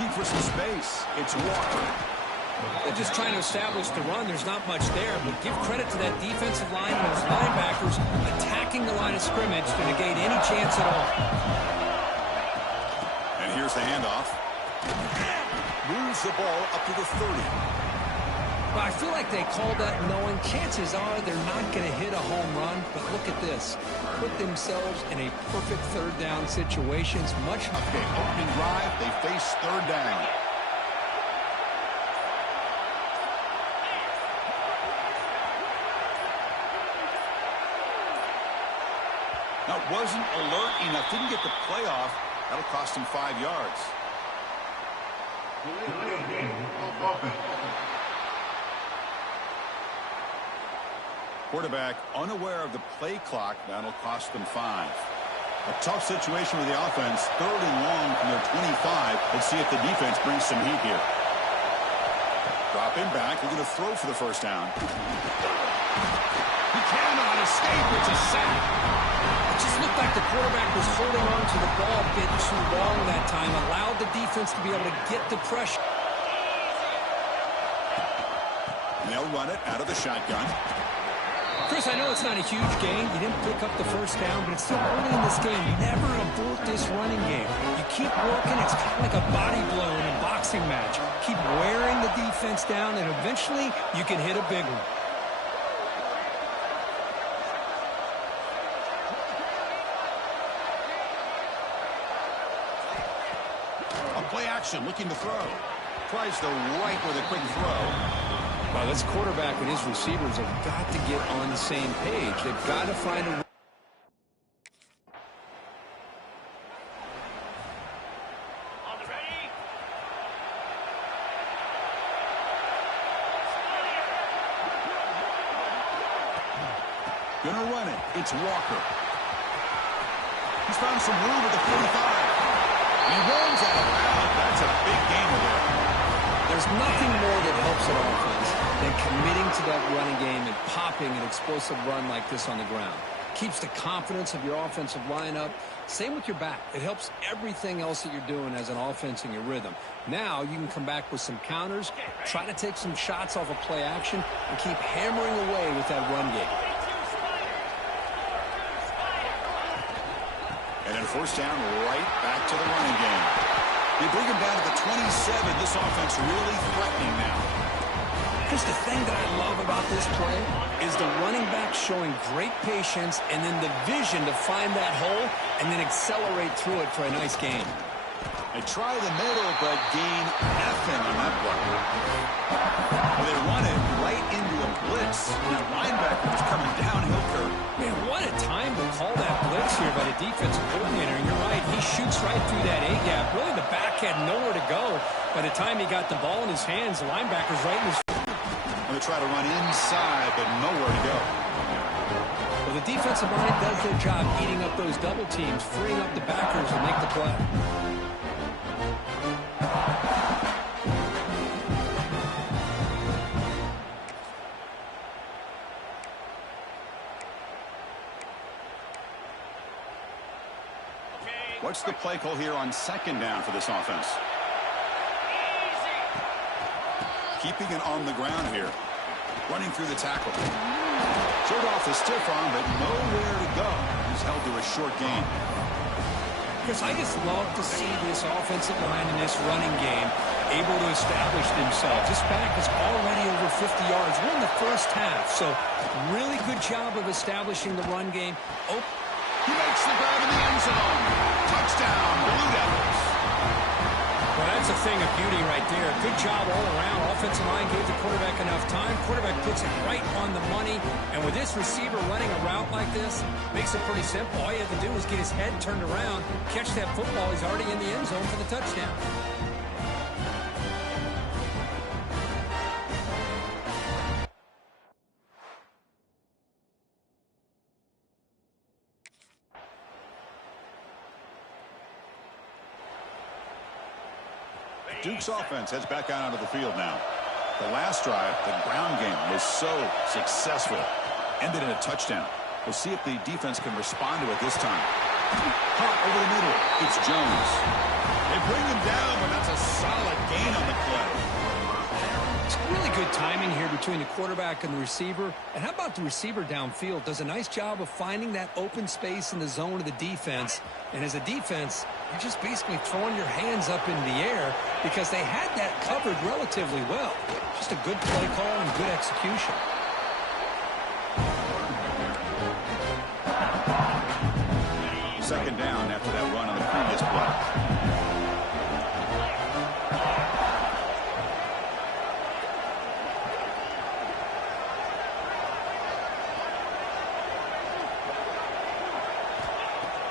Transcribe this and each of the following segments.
Looking for some space. It's Walker. They're just trying to establish the run. There's not much there, but give credit to that defensive line and those linebackers attacking the line of scrimmage to negate any chance at all. And here's the handoff. Moves the ball up to the 30. Well, I feel like they called that knowing chances are they're not going to hit a home run, but look at this. Put themselves in a perfect third down situation. It's much... Okay, opening drive, they face third down. Now, wasn't alert enough, didn't get the play off. That'll cost him 5 yards. Quarterback unaware of the play clock. That'll cost them 5. A tough situation with the offense. 3rd and long from their 25. Let's see if the defense brings some heat here. Dropping back. We're going to throw for the first down. He cannot escape. It's a sack. It just looked like the quarterback was holding on to the ball a bit too long that time. Allowed the defense to be able to get the pressure. And they'll run it out of the shotgun. Chris, I know it's not a huge gain. You didn't pick up the first down, but it's still early in this game. Never abort this running game. You keep working. It's kind of like a body blow in a boxing match. Keep wearing the defense down, and eventually you can hit a big one. A play action, looking to throw. Tries the right with a quick throw. Well, this quarterback and his receivers have got to get on the same page. They've got to find a... Gonna run it. It's Walker. He's found some room at the 45. He runs out of bounds. That's a big gainer there. There's nothing more that helps an offense than committing to that running game and popping an explosive run like this on the ground. Keeps the confidence of your offensive line up. Same with your back. It helps everything else that you're doing as an offense in your rhythm. Now you can come back with some counters, try to take some shots off of play action, and keep hammering away with that run game. And then first down, right back to the running game. They bring him down to the 27. This offense really threatening now. Just the thing that I love about this play is the running back showing great patience and then the vision to find that hole and then accelerate through it for a nice gain. They try the middle, but gain nothing on that play. Well, they run it right into a blitz. That linebacker was coming downhill curve. Man, what a time to call that blitz here by the defensive coordinator. And you're right, he shoots right through that A-gap. Really, the back had nowhere to go. By the time he got the ball in his hands, the linebacker's right in his... They try to run inside, but nowhere to go. Well, the defensive line does their job eating up those double teams, freeing up the backers to make the play. What's the play call here on second down for this offense? Keeping it on the ground here. Running through the tackle. Showed off the stiff arm, but nowhere to go. He's held to a short gain. Chris, I just love to see this offensive line in this running game able to establish themselves. This back is already over 50 yards. We're in the first half, so really good job of establishing the run game. Oh, he makes the grab in the end zone. Touchdown, Blue Devils. Well, that's a thing of beauty right there. Good job all around. Offensive line gave the quarterback enough time. Quarterback puts it right on the money. And with this receiver running a route like this, makes it pretty simple. All you have to do is get his head turned around, catch that football. He's already in the end zone for the touchdown. Duke's offense heads back out onto the field now. The last drive, the ground game, was so successful. Ended in a touchdown. We'll see if the defense can respond to it this time. Hot over the middle. It's Jones. They bring him down, but that's a solid gain on the play. It's really good timing here between the quarterback and the receiver. And how about the receiver downfield? Does a nice job of finding that open space in the zone of the defense. And as a defense, you're just basically throwing your hands up in the air because they had that covered relatively well. Just a good play call and good execution. Second down after that run on the previous play.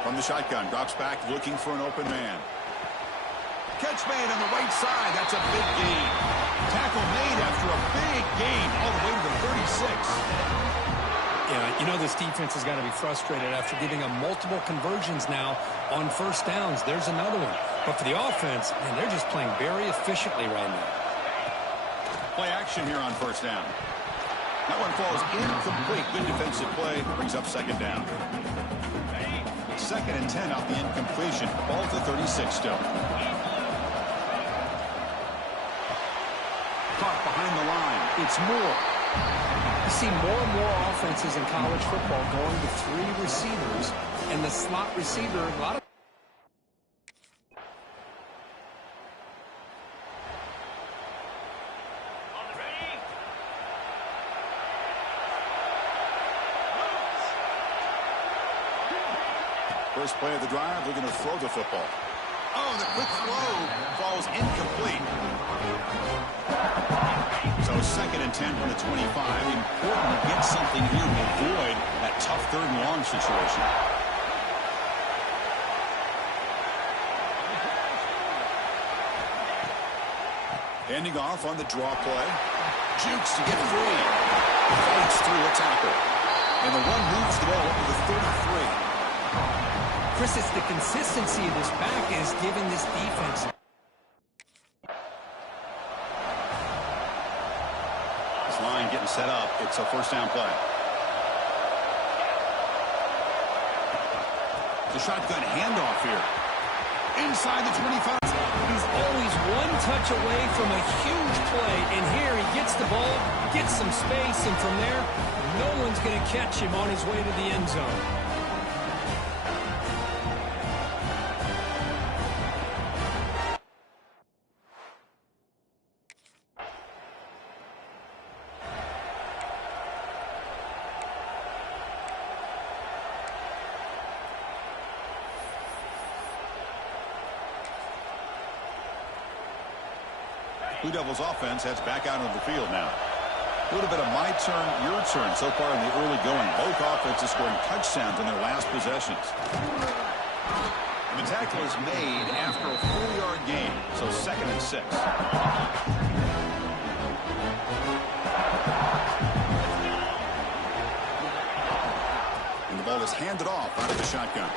From the shotgun, drops back looking for an open man. Catch made on the right side. That's a big gain. Tackle made after a big gain all the way to the 36. Yeah, you know this defense has got to be frustrated after giving them multiple conversions now on first downs. There's another one. But for the offense, man, they're just playing very efficiently right now. Play action here on first down. That one falls incomplete. Good defensive play. Brings up second down. Second and 10 off the incompletion. Ball to 36 still. Caught behind the line. It's Moore. You see more and more offenses in college football going to three receivers, and the slot receiver, a lot of first play of the drive, looking to throw the football. Oh, the quick throw falls incomplete. So second and 10 from the 25. Important to get something here to avoid that tough third and long situation. Handing off on the draw play. Jukes to get free. Fights through a tackle. And the run moves the ball over the 33. Chris, it's the consistency of this back is giving this defense. This line getting set up. It's a first down play. The shotgun handoff here. Inside the 25. He's always one touch away from a huge play, and here he gets the ball, gets some space, and from there, no one's going to catch him on his way to the end zone. Blue Devils offense heads back out of the field now. A little bit of my turn, your turn so far in the early going. Both offenses scoring touchdowns in their last possessions. And the tackle is made after a 4-yard gain, so second and 6. And the ball is handed off out of the shotgun.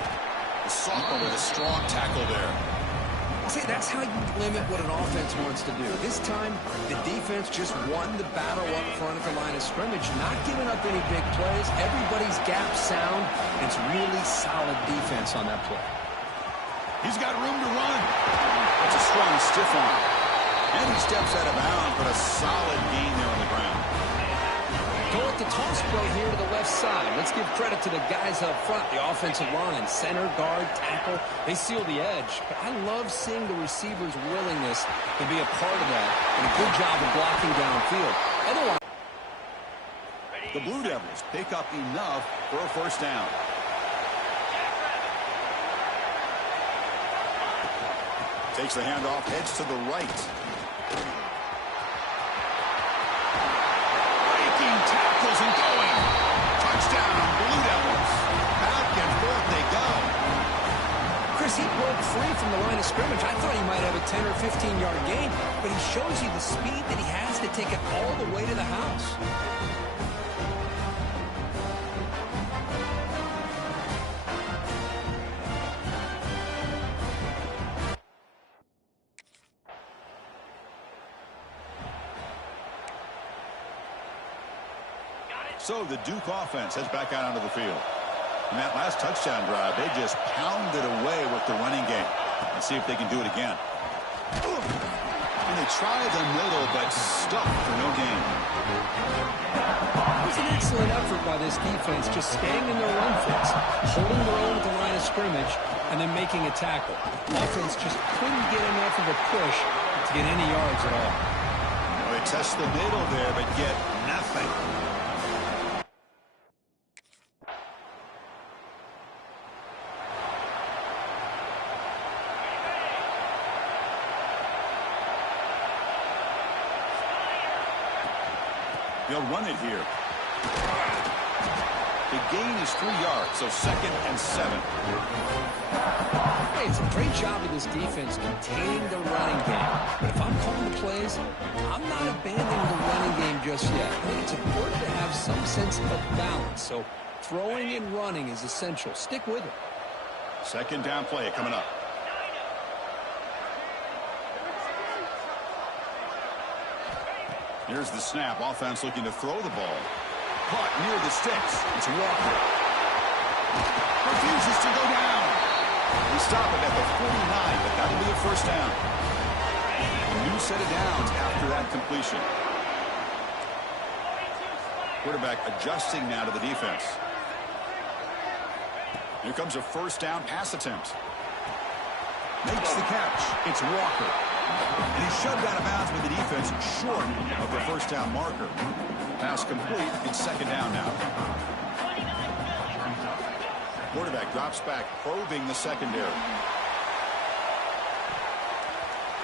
The sophomore with a strong tackle there. See, that's how you limit what an offense wants to do. This time, the defense just won the battle up front at the line of scrimmage, not giving up any big plays. Everybody's gap sound. It's really solid defense on that play. He's got room to run. That's a strong stiff arm. And he steps out of bounds, but a solid gain there on the ground. Go with the toss play here to the left side. Let's give credit to the guys up front, the offensive line, center, guard, tackle. They seal the edge. But I love seeing the receiver's willingness to be a part of that and a good job of blocking downfield. Otherwise, the Blue Devils pick up enough for a first down. Takes the handoff, heads to the right. Tackles and going. Touchdown, Blue Devils. Back and forth they go. Chris, he broke free from the line of scrimmage. I thought he might have a 10 or 15-yard gain, but he shows you the speed that he has to take it all the way to the house. So the Duke offense heads back out onto the field. In that last touchdown drive, they just pounded away with the running game. Let's see if they can do it again. And they try the middle, but stuck for no gain. It was an excellent effort by this defense, just staying in their run fits, holding their own at the line of scrimmage, and then making a tackle. Offense just couldn't get enough of a push to get any yards at all. Well, they test the middle there, but get nothing. They'll run it here. The gain is 3 yards, so 2nd and 7. Hey, it's a great job of this defense containing the running game. But if I'm calling the plays, I'm not abandoning the running game just yet. I think it's important to have some sense of balance. So throwing and running is essential. Stick with it. 2nd down play coming up. Here's the snap. Offense looking to throw the ball. Caught near the sticks. It's Walker. Refuses to go down. We stop it at the 49, but that'll be a 1st down. A new set of downs after that completion. Quarterback adjusting now to the defense. Here comes a 1st down pass attempt. Makes the catch. It's Walker. And he's shoved out of bounds with the defense short of the 1st down marker. Pass complete. It's 2nd down now. Quarterback drops back, probing the secondary.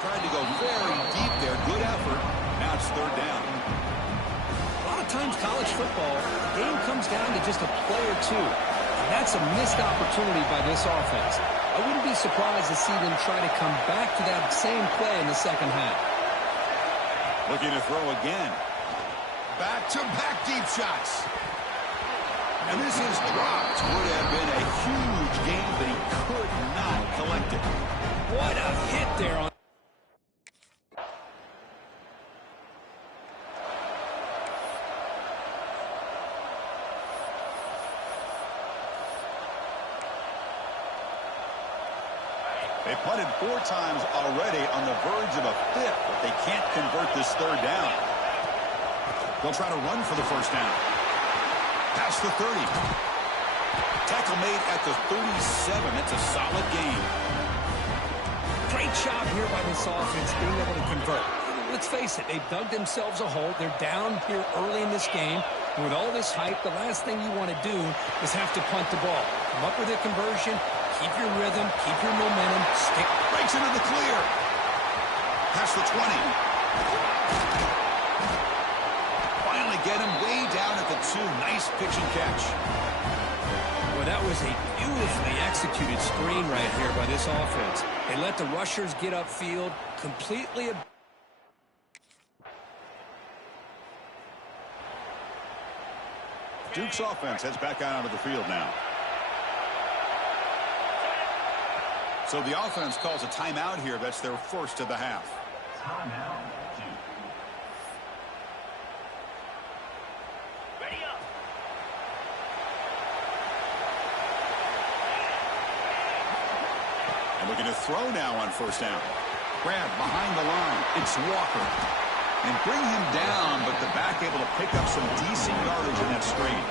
Trying to go very deep there. Good effort. Now it's 3rd down. A lot of times college football, the game comes down to just a play or two. And that's a missed opportunity by this offense. I wouldn't be surprised to see them try to come back to that same play in the 2nd half. Looking to throw again. Back-to-back deep shots. And this is dropped. Would have been a huge game, but he could not collect it. What a hit there on. They punted 4 times already, on the verge of a 5th, but they can't convert this 3rd down. They'll try to run for the 1st down. Past the 30. Tackle made at the 37. That's a solid gain. Great job here by this offense being able to convert. Let's face it, they've dug themselves a hole. They're down here early in this game. And with all this hype, the last thing you want to do is have to punt the ball. Come up with a conversion. Keep your rhythm, keep your momentum, stick. Breaks into the clear. Past the 20. Finally get him way down at the 2. Nice pitch and catch. Well, that was a beautifully executed screen right here by this offense. They let the rushers get upfield completely. Duke's offense heads back out onto the field now. So the offense calls a timeout here. That's their 1st of the half. Timeout. Ready up. And looking to throw now on 1st down. Grab behind the line. It's Walker. And bring him down, but the back able to pick up some decent yardage in that screen.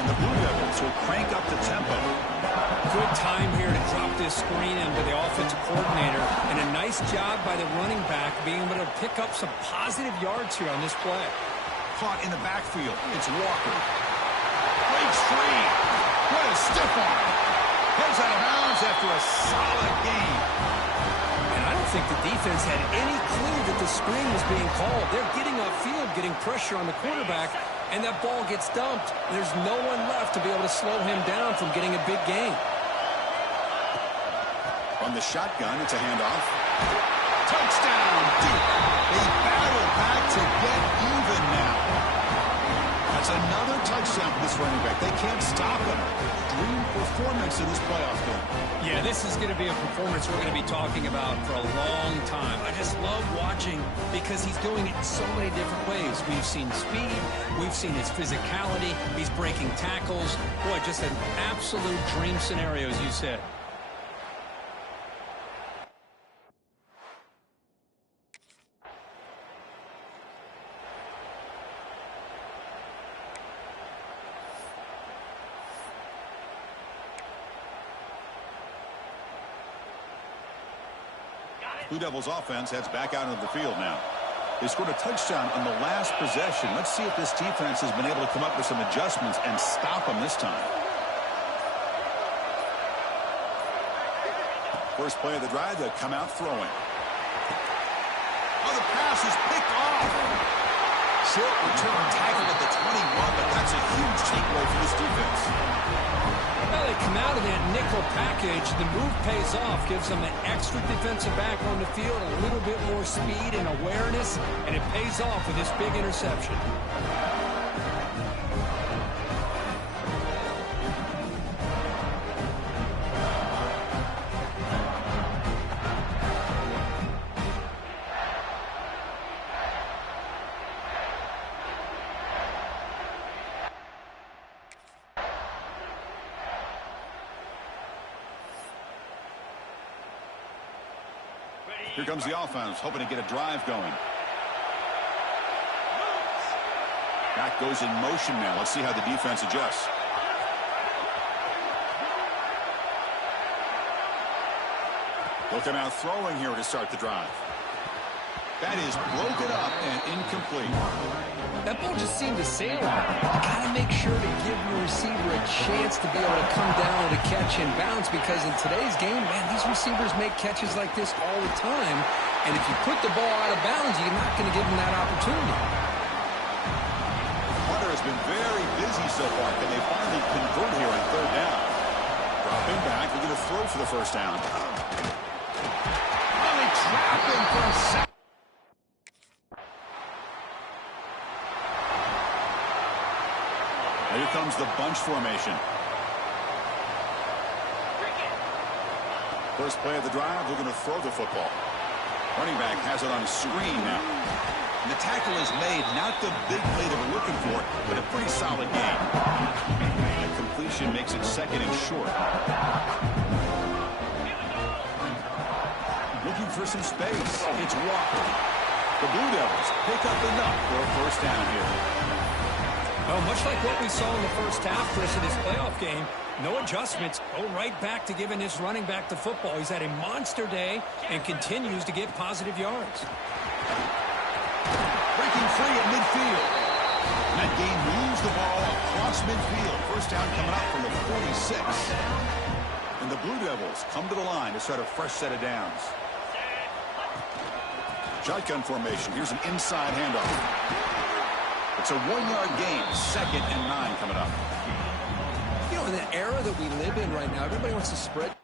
And the Blue Devils will crank up the tempo. Good time here to drop this screen into the offensive coordinator. And a nice job by the running back being able to pick up some positive yards here on this play. Caught in the backfield. It's Walker. Breaks free. What a stiff arm. Heads out of bounds after a solid game. And I don't think the defense had any clue that the screen was being called. They're getting upfield, getting pressure on the quarterback, and that ball gets dumped. There's no one left to be able to slow him down from getting a big gain. On the shotgun, it's a handoff. Touchdown, Duke. They battle back to get even now. That's another touchdown for this running back. They can't stop him. Dream performance in this playoff game. Yeah, this is going to be a performance we're going to be talking about for a long time. I just love watching because he's doing it in so many different ways. We've seen speed. We've seen his physicality. He's breaking tackles. Boy, just an absolute dream scenario, as you said. Blue Devils offense heads back out into the field now. They scored a touchdown on the last possession. Let's see if this defense has been able to come up with some adjustments and stop them this time. First play of the drive, they'll come out throwing. Oh, the pass is picked off. Short return tackle at the 21, but that's a huge takeaway for this defense. Well, they come out of that nickel package. The move pays off, gives them an extra defensive back on the field, a little bit more speed and awareness, and it pays off with this big interception. Here comes the offense, hoping to get a drive going. Back goes in motion now. Let's see how the defense adjusts. They'll come out throwing here to start the drive. That is broken up and incomplete. That ball just seemed to sail on. You got to make sure to give your receiver a chance to be able to come down to catch and bounce, because in today's game, man, these receivers make catches like this all the time. And if you put the ball out of bounds, you're not going to give them that opportunity. Hunter has been very busy so far. Can they finally convert here on third down? Dropping back, they're going to throw for the first down. Oh, they trap him for a second. Here comes the bunch formation. First play of the drive, they're going to throw the football. Running back has it on a screen now. And the tackle is made, not the big play that we're looking for, but a pretty solid game. And completion makes it second and short. Looking for some space. It's Walker. The Blue Devils pick up enough for a first down here. Well, much like what we saw in the first half, Chris, of this playoff game, no adjustments. Go right back to giving this running back the football. He's had a monster day and continues to get positive yards. Breaking free at midfield. And that game moves the ball across midfield. First down coming up from the 46. And the Blue Devils come to the line to start a fresh set of downs. Shotgun formation. Here's an inside handoff. It's a 1-yard gain, 2nd and 9 coming up. You know, in the era that we live in right now, everybody wants to spread.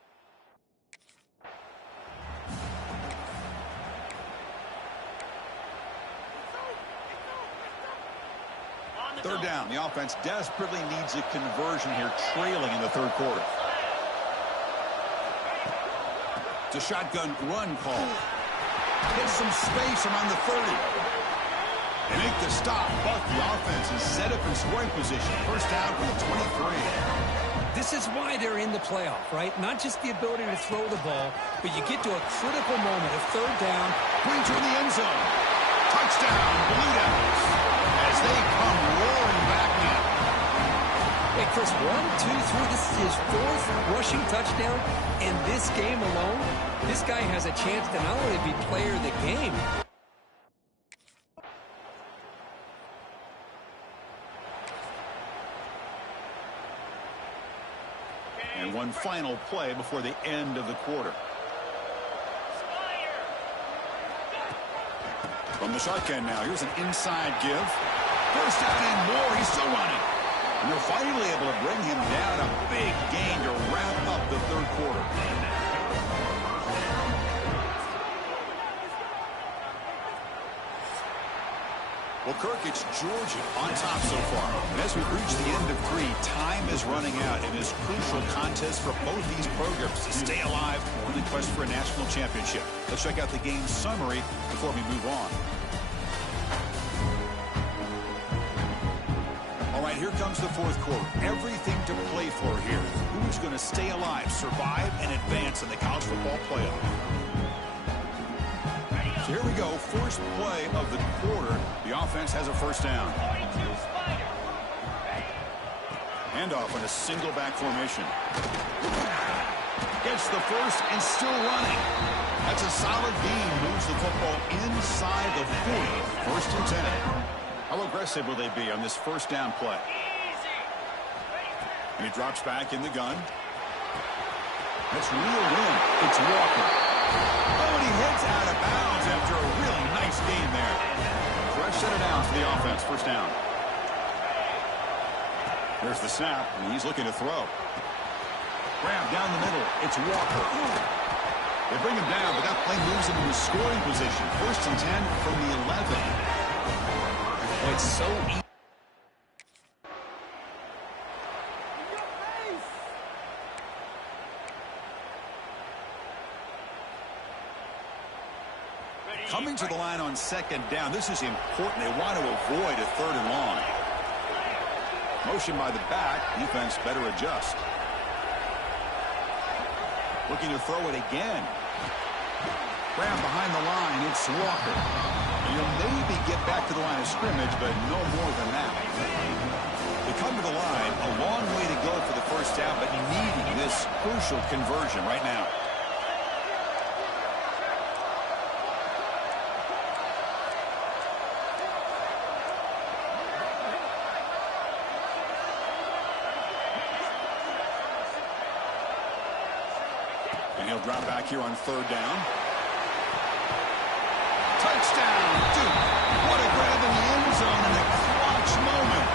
Third down. The offense desperately needs a conversion here, trailing in the third quarter. It's a shotgun run call. Gets some space around the 30. They make the stop, but the offense is set up in scoring position. First down from the 23. This is why they're in the playoff, right? Not just the ability to throw the ball, but you get to a critical moment of third down. Brings her in the end zone. Touchdown, Blue Devils, as they come roaring back now. Hey, Chris, 1, 2, 3. This is his 4th rushing touchdown. In this game alone, this guy has a chance to not only be player of the game, and one final play before the end of the quarter. From the shotgun now, here's an inside give. First down and more, he's still running. And they're finally able to bring him down. A big gain to wrap up the third quarter. Well, Kirk, it's Georgia on top so far. And as we reach the end of 3, time is running out in this crucial contest for both these programs to stay alive in the quest for a national championship. Let's check out the game summary before we move on. All right, here comes the fourth quarter. Everything to play for here. Who's going to stay alive, survive, and advance in the college football playoff? So here we go, first play of the quarter. The offense has a first down. Handoff in a single back formation. Gets the first and still running. That's a solid gain. Moves the football inside the 40. First and 10. How aggressive will they be on this first down play? And he drops back in the gun. That's reeled in. It's Walker. Oh, and he heads out of bounds after a really nice game there. Fresh set it down for the offense. First down. There's the snap, and he's looking to throw. Grab down the middle. It's Walker. They bring him down, but that play moves him into scoring position. First and 10 from the 11. Oh, it's so easy. Coming to the line on second down. This is important. They want to avoid a third and long. Motion by the back. Defense better adjust. Looking to throw it again. Grab behind the line. It's Walker. And you'll maybe get back to the line of scrimmage, but no more than that. They come to the line. A long way to go for the first down, but needing this crucial conversion right now. And he'll drop back here on third down. Touchdown, Duke. What a grab in the end zone in a clutch moment.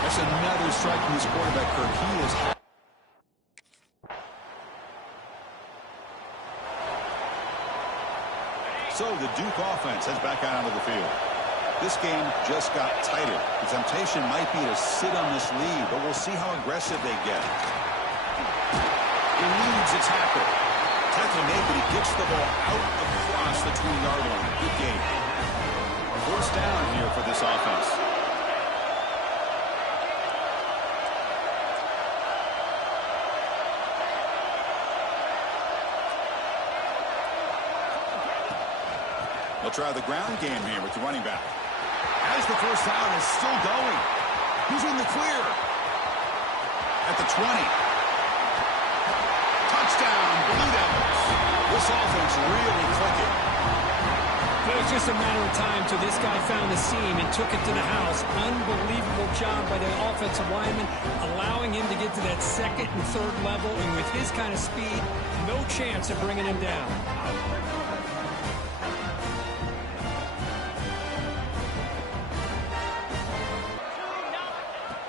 That's another strike from his quarterback, Kirk. He is... So the Duke offense heads back out onto the field. This game just got tighter. The temptation might be to sit on this lead, but we'll see how aggressive they get. Eludes a tackle. Tackle made, but he gets the ball out across the 2-yard line. Good game. First down here for this offense. They'll try the ground game here with the running back. As the first down is still going. He's in the clear. At the 20. Touchdown, Blue Devils. This offense really clicking. It was just a matter of time till this guy found the seam and took it to the house. Unbelievable job by the offensive lineman, allowing him to get to that second and third level, and with his kind of speed, no chance of bringing him down.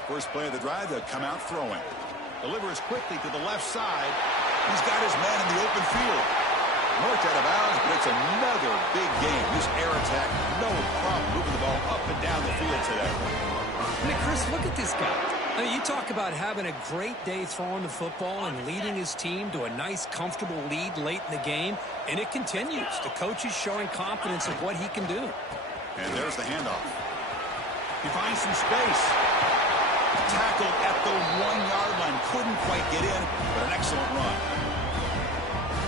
First play of the drive, they'll come out throwing. Delivers quickly to the left side. He's got his man in the open field. Marked out of bounds, but it's another big game. This air attack, no problem moving the ball up and down the field today. I mean, Chris, look at this guy. I mean, you talk about having a great day throwing the football and leading his team to a nice, comfortable lead late in the game, and it continues. The coach is showing confidence of what he can do. And there's the handoff. He finds some space. Tackled at the 1-yard line. Couldn't quite get in, but an excellent run.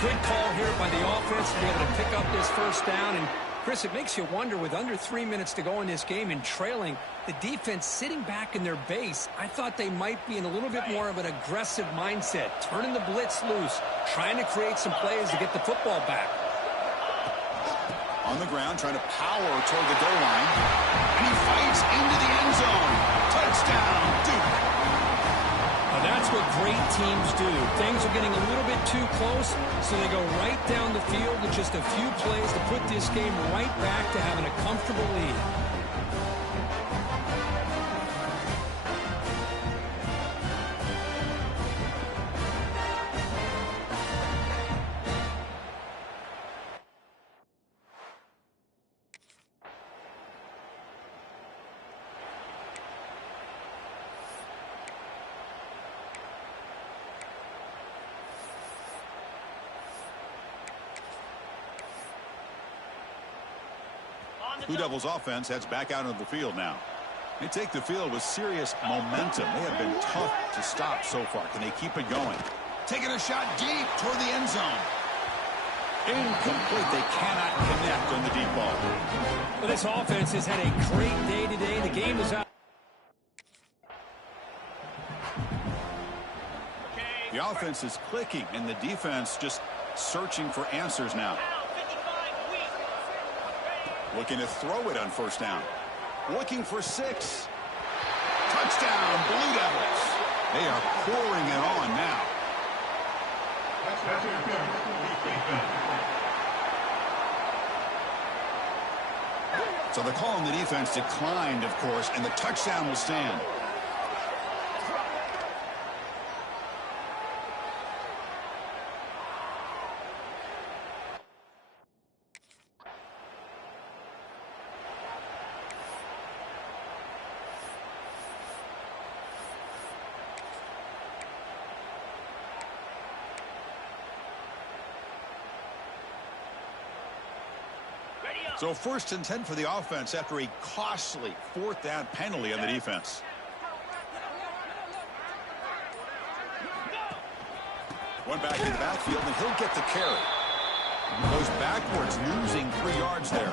Good call here by the offense to be able to pick up this first down. And, Chris, it makes you wonder, with under 3 minutes to go in this game and trailing, the defense sitting back in their base, I thought they might be in a little bit more of an aggressive mindset, turning the blitz loose, trying to create some plays to get the football back. On the ground, trying to power toward the goal line. And he fights into the end zone. Touchdown, Duke. Now that's what great teams do. Things are getting a little bit too close, so they go right down the field with just a few plays to put this game right back to having a comfortable lead. Blue Devils offense heads back out of the field now. They take the field with serious momentum. They have been tough to stop so far. Can they keep it going? Taking a shot deep toward the end zone. Incomplete. They cannot connect on the deep ball. Well, this offense has had a great day today. The game is out. Okay, The offense is clicking, and the defense just searching for answers now. Looking to throw it on first down. Looking for 6. Touchdown, Blue Devils. They are pouring it on now. So the call on the defense declined, of course, and the touchdown will stand. So 1st and 10 for the offense after a costly 4th down penalty on the defense. One back in the backfield, and he'll get the carry. Goes backwards, losing 3 yards there.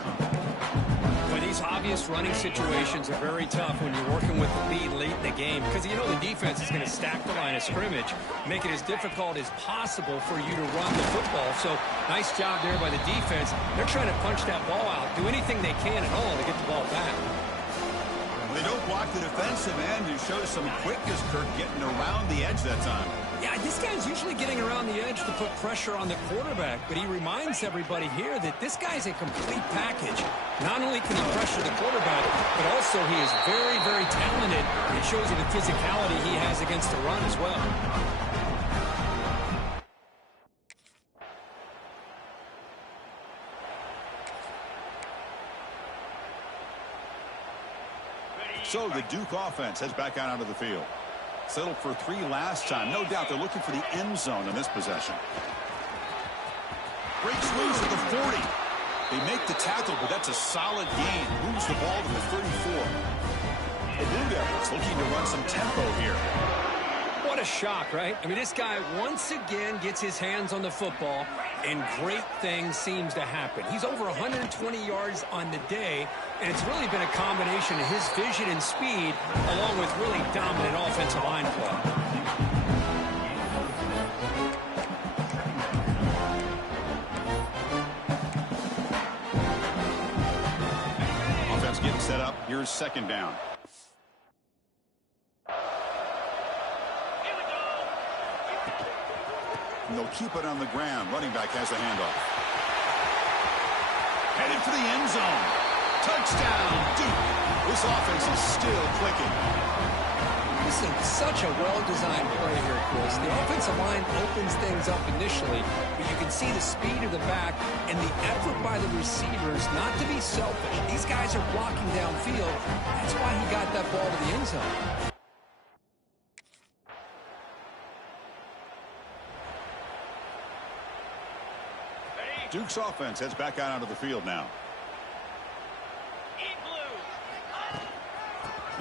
But these obvious running situations are very tough when you're working with the lead late in the game, because you know the defense is going to stack the line of scrimmage, make it as difficult as possible for you to run the football. So nice job there by the defense. They're trying to punch that ball out, do anything they can at all to get the ball back. They don't block the defensive end, who shows some quickness, Kirk, getting around the edge that time. Yeah, this guy's usually getting around the edge to put pressure on the quarterback, but he reminds everybody here that this guy's a complete package. Not only can he pressure the quarterback, but also he is very, very talented. It shows you the physicality he has against the run as well. So the Duke offense heads back out onto the field. Settled for 3 last time. No doubt they're looking for the end zone in this possession. Breaks loose at the 40. They make the tackle, but that's a solid gain. Moves the ball to the 34. The Blue Devils looking to run some tempo here. What a shock, right? I mean, this guy once again gets his hands on the football, and great things seems to happen. He's over 120 yards on the day, and it's really been a combination of his vision and speed, along with really dominant offensive line play. Offense getting set up. Here's 2nd down. And they'll keep it on the ground. Running back has the handoff. Headed for the end zone. Touchdown, Duke. This offense is still clicking. This is such a well-designed play here, Chris. The offensive line opens things up initially, but you can see the speed of the back and the effort by the receivers not to be selfish. These guys are blocking downfield. That's why he got that ball to the end zone. Duke's offense heads back out onto the field now.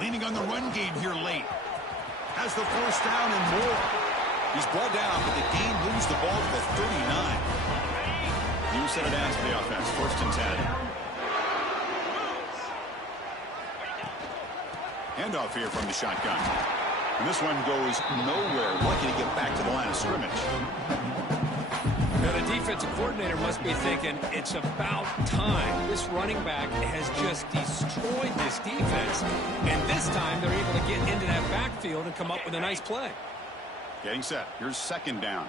Leaning on the run game here late. Has the 1st down and more. He's brought down, but the game moves the ball to the 39. You set it as for the offense. 1st and 10. Handoff here from the shotgun. And this one goes nowhere. Lucky to get back to the line of scrimmage. Now, the defensive coordinator must be thinking, it's about time. This running back has just destroyed this defense, and this time they're able to get into that backfield and come up with a nice play. Getting set. Here's 2nd down.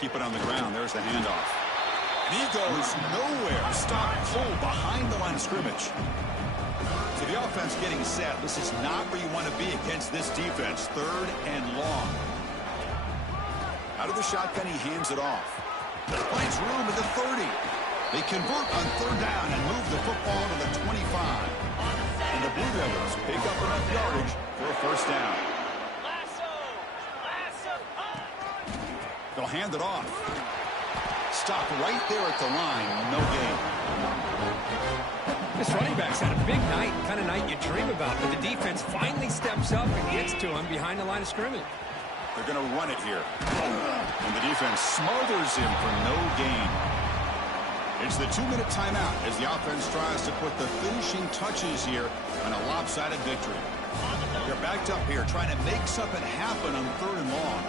Keep it on the ground. There's the handoff. And he goes nowhere. Stop full behind the line of scrimmage. So the offense getting set. This is not where you want to be against this defense. 3rd and long. Out of the shotgun, he hands it off. Finds room at the 30. They convert on 3rd down and move the football to the 25. And the Blue Devils pick up enough yardage for a 1st down. They'll hand it off. Stop right there at the line. No gain. This running back's had a big night, kind of night you dream about, but the defense finally steps up and gets to him behind the line of scrimmage. They're going to run it here. And the defense smothers him for no gain. It's the 2-minute timeout as the offense tries to put the finishing touches here on a lopsided victory. They're backed up here, trying to make something happen on 3rd and long.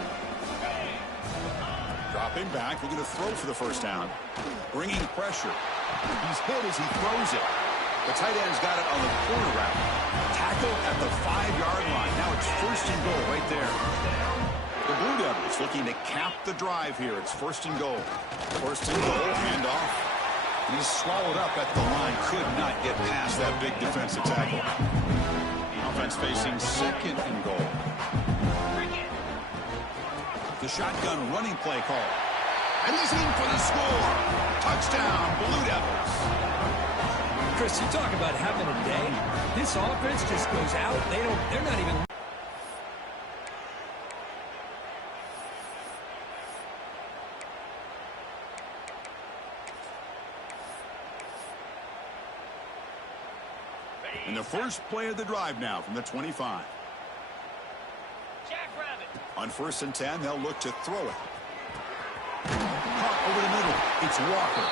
Dropping back, looking to throw for the first down. Bringing pressure. He's hit as he throws it. The tight end's got it on the corner route. Tackle at the 5-yard line. Now it's 1st and goal right there. The Blue Devils looking to cap the drive here. It's 1st and goal. 1st and goal, handoff. And he's swallowed up at the line. Could not get past that big defensive tackle. Offense facing 2nd and goal. The shotgun running play call. And he's in for the score. Touchdown, Blue Devils. Chris, you talk about having a day. This offense just goes out. They're not even. And the first play of the drive now from the 25. On 1st and 10, they'll look to throw it. Caught over the middle. It's Walker.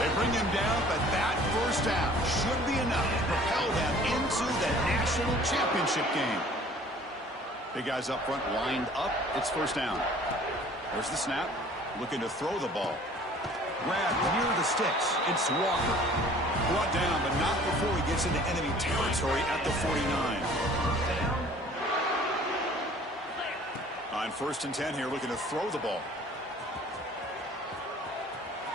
They bring him down, but that first down should be enough to propel them into the national championship game. Big guys up front lined up. It's 1st down. There's the snap. Looking to throw the ball. Grabbed near the sticks. It's Walker. Brought down, but not before he gets into enemy territory at the 49. On 1st and 10 here, looking to throw the ball.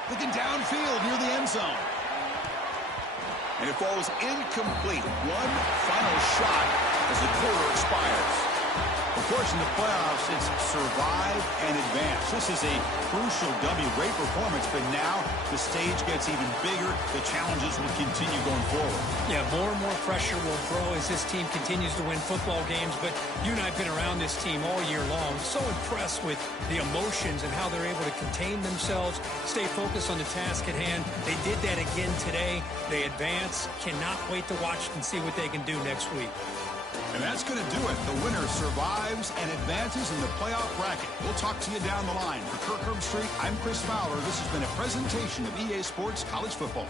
Looking downfield near the end zone. And it falls incomplete. One final shot as the quarter expires. Of course, in the playoffs, it's survive and advance. This is a crucial W. Great performance, but now the stage gets even bigger. The challenges will continue going forward. Yeah, more and more pressure will grow as this team continues to win football games. But you and I have been around this team all year long. So impressed with the emotions and how they're able to contain themselves, stay focused on the task at hand. They did that again today. They advance. Cannot wait to watch and see what they can do next week. And that's going to do it. The winner survives and advances in the playoff bracket. We'll talk to you down the line. For Kirk Herbstreit, I'm Chris Fowler. This has been a presentation of EA Sports College Football.